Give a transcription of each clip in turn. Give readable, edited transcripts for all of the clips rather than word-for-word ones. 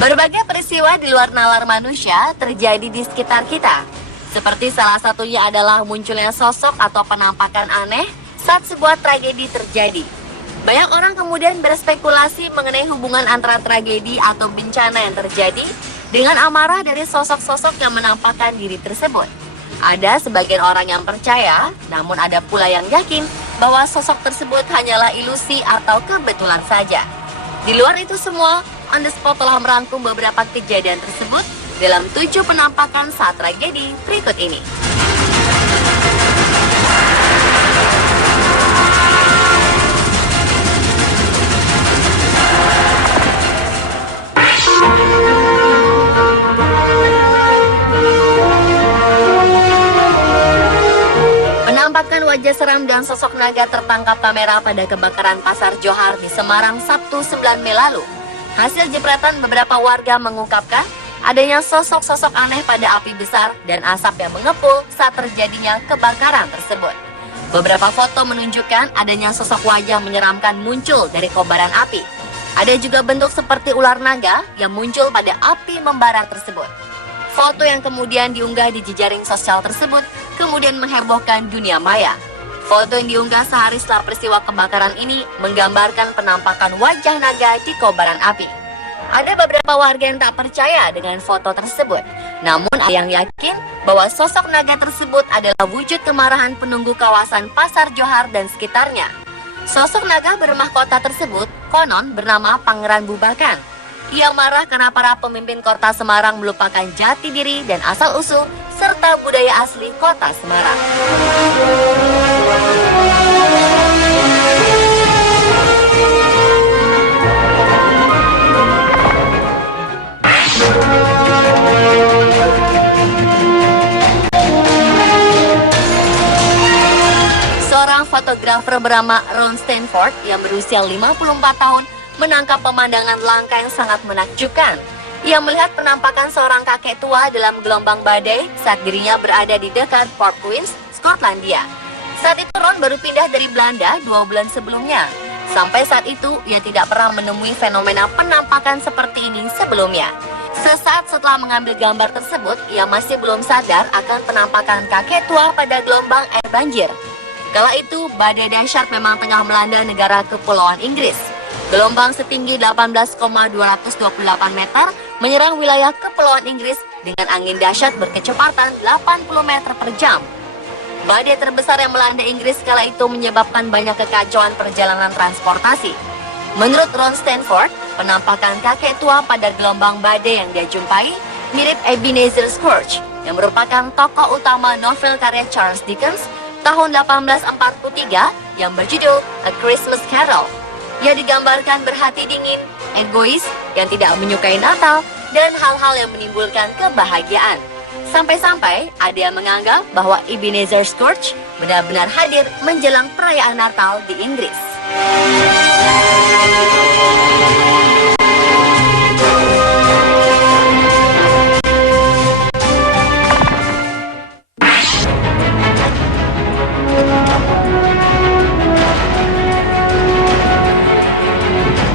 Berbagai peristiwa di luar nalar manusia terjadi di sekitar kita. Seperti salah satunya adalah munculnya sosok atau penampakan aneh saat sebuah tragedi terjadi. Banyak orang kemudian berspekulasi mengenai hubungan antara tragedi atau bencana yang terjadi dengan amarah dari sosok-sosok yang menampakkan diri tersebut. Ada sebagian orang yang percaya, namun ada pula yang yakin bahwa sosok tersebut hanyalah ilusi atau kebetulan saja. Di luar itu semua, On The Spot telah merangkum beberapa kejadian tersebut dalam 7 penampakan saat tragedi berikut ini. Penampakan wajah seram dan sosok naga tertangkap kamera pada kebakaran Pasar Johar di Semarang Sabtu 9 Mei lalu. Hasil jepretan beberapa warga mengungkapkan adanya sosok-sosok aneh pada api besar dan asap yang mengepul saat terjadinya kebakaran tersebut. Beberapa foto menunjukkan adanya sosok wajah menyeramkan muncul dari kobaran api. Ada juga bentuk seperti ular naga yang muncul pada api membara tersebut. Foto yang kemudian diunggah di jejaring sosial tersebut kemudian menghebohkan dunia maya. Foto yang diunggah sehari setelah peristiwa kebakaran ini menggambarkan penampakan wajah naga di kobaran api. Ada beberapa warga yang tak percaya dengan foto tersebut. Namun ada yang yakin bahwa sosok naga tersebut adalah wujud kemarahan penunggu kawasan Pasar Johar dan sekitarnya. Sosok naga bermahkota tersebut konon bernama Pangeran Bubakan. Ia marah karena para pemimpin kota Semarang melupakan jati diri dan asal-usul serta budaya asli kota Semarang. Seorang fotografer bernama Ron Stanford yang berusia 54 tahun menangkap pemandangan langka yang sangat menakjubkan. Ia melihat penampakan seorang kakek tua dalam gelombang badai saat dirinya berada di dekat Port Queens, Skotlandia. Saat itu Ron baru pindah dari Belanda 2 bulan sebelumnya. Sampai saat itu, ia tidak pernah menemui fenomena penampakan seperti ini sebelumnya. Sesaat setelah mengambil gambar tersebut, ia masih belum sadar akan penampakan kakek tua pada gelombang air banjir. Kala itu, badai dahsyat memang tengah melanda negara Kepulauan Inggris. Gelombang setinggi 18,228 meter menyerang wilayah Kepulauan Inggris dengan angin dahsyat berkecepatan 80 meter per jam. Badai terbesar yang melanda Inggris kala itu menyebabkan banyak kekacauan perjalanan transportasi. Menurut Ron Stanford, penampakan kakek tua pada gelombang badai yang dia jumpai mirip Ebenezer Scrooge yang merupakan tokoh utama novel karya Charles Dickens tahun 1843 yang berjudul A Christmas Carol. Ia digambarkan berhati dingin, egois, yang tidak menyukai Natal, dan hal-hal yang menimbulkan kebahagiaan. Sampai-sampai ada yang menganggap bahwa Ebenezer Scrooge benar-benar hadir menjelang perayaan Natal di Inggris.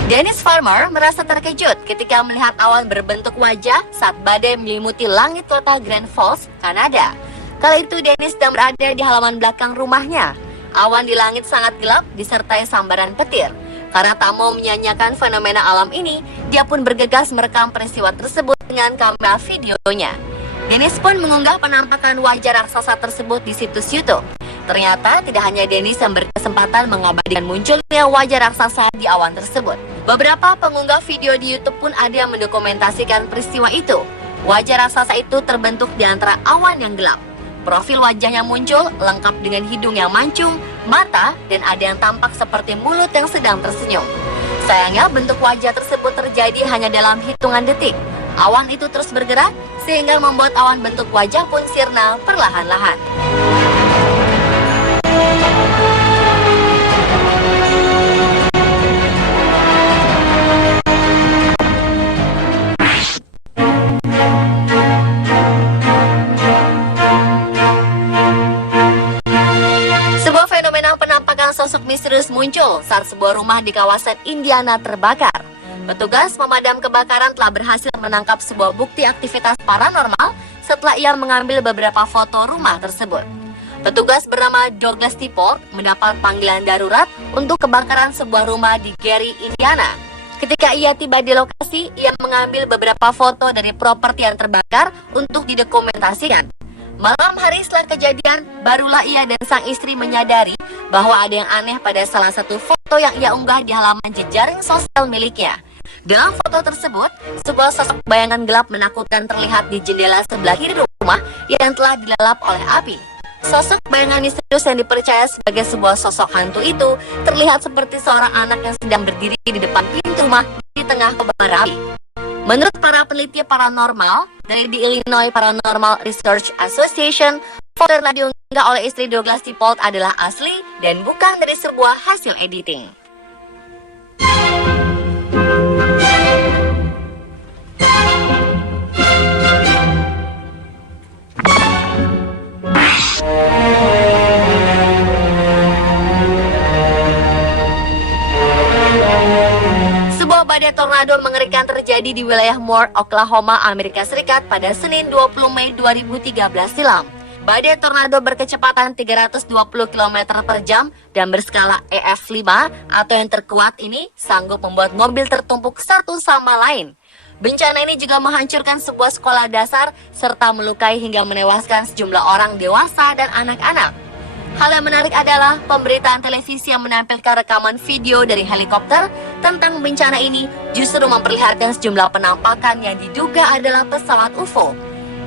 Dennis Farmer merasa terkejut ketika melihat awan berbentuk wajah saat badai menyelimuti langit kota Grand Falls, Kanada. Kala itu Dennis sedang berada di halaman belakang rumahnya. Awan di langit sangat gelap disertai sambaran petir. Karena tak mau menyanyiakan fenomena alam ini, dia pun bergegas merekam peristiwa tersebut dengan kamera videonya. Dennis pun mengunggah penampakan wajah raksasa tersebut di situs YouTube. Ternyata tidak hanya Dennis yang berkesempatan mengabadikan munculnya wajah raksasa di awan tersebut. Beberapa pengunggah video di YouTube pun ada yang mendokumentasikan peristiwa itu. Wajah raksasa itu terbentuk di antara awan yang gelap. Profil wajahnya muncul lengkap dengan hidung yang mancung, mata, dan ada yang tampak seperti mulut yang sedang tersenyum. Sayangnya bentuk wajah tersebut terjadi hanya dalam hitungan detik. Awan itu terus bergerak sehingga membuat awan bentuk wajah pun sirna perlahan-lahan. Sosok misterius muncul saat sebuah rumah di kawasan Indiana terbakar. Petugas pemadam kebakaran telah berhasil menangkap sebuah bukti aktivitas paranormal setelah ia mengambil beberapa foto rumah tersebut. Petugas bernama Douglas Tipol mendapat panggilan darurat untuk kebakaran sebuah rumah di Gary, Indiana. Ketika ia tiba di lokasi, ia mengambil beberapa foto dari properti yang terbakar untuk didokumentasikan. Malam hari setelah kejadian, barulah ia dan sang istri menyadari bahwa ada yang aneh pada salah satu foto yang ia unggah di halaman jejaring sosial miliknya. Dalam foto tersebut, sebuah sosok bayangan gelap menakutkan terlihat di jendela sebelah kiri rumah yang telah dilalap oleh api. Sosok bayangan misterius yang dipercaya sebagai sebuah sosok hantu itu terlihat seperti seorang anak yang sedang berdiri di depan pintu rumah di tengah kobaran api. Menurut para peneliti paranormal dari di Illinois Paranormal Research Association, foto yang diunggah oleh istri Douglas Tipol adalah asli dan bukan dari sebuah hasil editing. Badai tornado mengerikan terjadi di wilayah Moore, Oklahoma, Amerika Serikat pada Senin 20 Mei 2013 silam. Badai tornado berkecepatan 320 km per jam dan berskala EF5 atau yang terkuat ini sanggup membuat mobil tertumpuk satu sama lain. Bencana ini juga menghancurkan sebuah sekolah dasar serta melukai hingga menewaskan sejumlah orang dewasa dan anak-anak. Hal yang menarik adalah pemberitaan televisi yang menampilkan rekaman video dari helikopter tentang bencana ini justru memperlihatkan sejumlah penampakan yang diduga adalah pesawat UFO.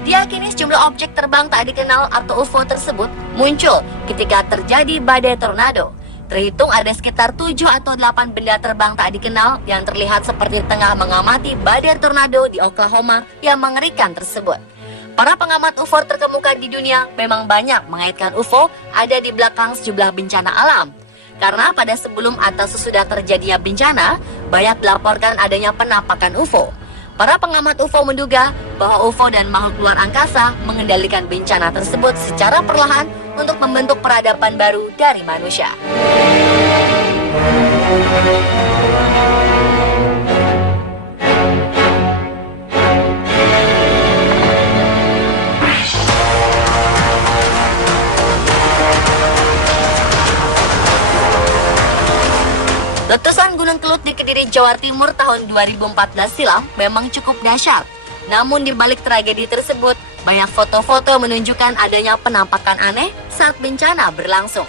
Diyakini sejumlah objek terbang tak dikenal atau UFO tersebut muncul ketika terjadi badai tornado. Terhitung ada sekitar 7 atau 8 benda terbang tak dikenal yang terlihat seperti tengah mengamati badai tornado di Oklahoma yang mengerikan tersebut. Para pengamat UFO terkemuka di dunia memang banyak mengaitkan UFO ada di belakang sejumlah bencana alam. Karena pada sebelum atau sesudah terjadinya bencana, banyak dilaporkan adanya penampakan UFO. Para pengamat UFO menduga bahwa UFO dan makhluk luar angkasa mengendalikan bencana tersebut secara perlahan untuk membentuk peradaban baru dari manusia. Letusan Gunung Kelut di Kediri, Jawa Timur tahun 2014 silam memang cukup dahsyat. Namun di balik tragedi tersebut, banyak foto-foto menunjukkan adanya penampakan aneh saat bencana berlangsung.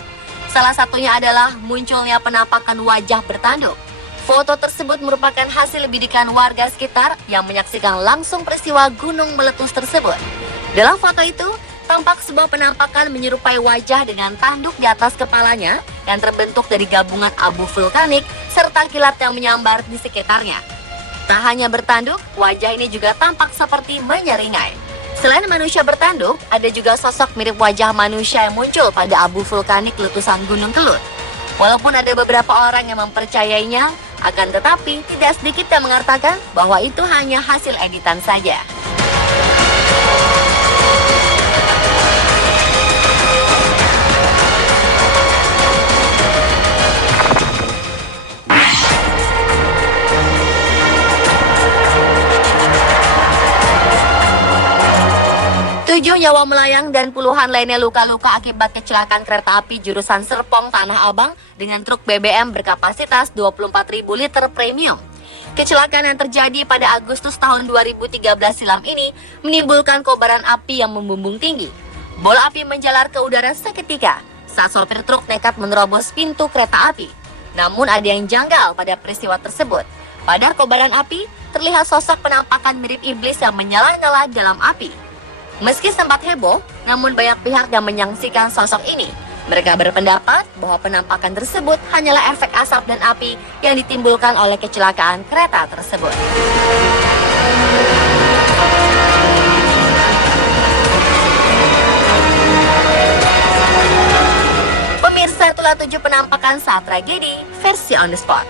Salah satunya adalah munculnya penampakan wajah bertanduk. Foto tersebut merupakan hasil bidikan warga sekitar yang menyaksikan langsung peristiwa gunung meletus tersebut. Dalam foto itu, tampak sebuah penampakan menyerupai wajah dengan tanduk di atas kepalanya yang terbentuk dari gabungan abu vulkanik serta kilat yang menyambar di sekitarnya. Tak hanya bertanduk, wajah ini juga tampak seperti menyeringai. Selain manusia bertanduk, ada juga sosok mirip wajah manusia yang muncul pada abu vulkanik letusan Gunung Kelut. Walaupun ada beberapa orang yang mempercayainya, akan tetapi tidak sedikit yang mengatakan bahwa itu hanya hasil editan saja. Tujuh nyawa melayang dan puluhan lainnya luka-luka akibat kecelakaan kereta api jurusan Serpong Tanah Abang dengan truk BBM berkapasitas 24.000 liter premium. Kecelakaan yang terjadi pada Agustus tahun 2013 silam ini menimbulkan kobaran api yang membumbung tinggi. Bola api menjalar ke udara seketika saat sopir truk nekat menerobos pintu kereta api. Namun ada yang janggal pada peristiwa tersebut. Pada kobaran api, terlihat sosok penampakan mirip iblis yang menyala-nyala dalam api. Meski sempat heboh, namun banyak pihak yang menyaksikan sosok ini. Mereka berpendapat bahwa penampakan tersebut hanyalah efek asap dan api yang ditimbulkan oleh kecelakaan kereta tersebut. Pemirsa, itulah 7 penampakan saat tragedi versi on the spot.